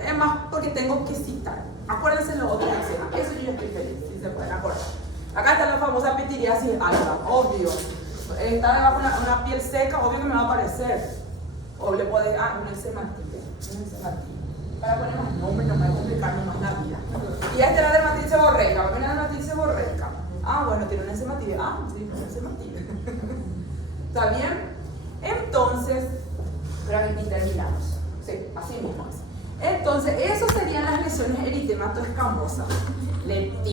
es más porque tengo que citar. Acuérdense los otros eczemas, eso yo estoy feliz, si se pueden acordar. Acá está la famosa pitiriasis alba, obvio. Está debajo una piel seca, obvio que me va a aparecer. O le puede, una eczematide, para poner más nombres, no me voy a complicar más la vida. Y esta es la dermatitis seborreica, ¿va a venir la dermatitis seborreica? Bueno, tiene una eczematide, sí, una eczematide. ¿Está bien? Entonces, pero aquí terminamos. Sí, así mismo es. Entonces, eso serían las lesiones eritemato-escamosas.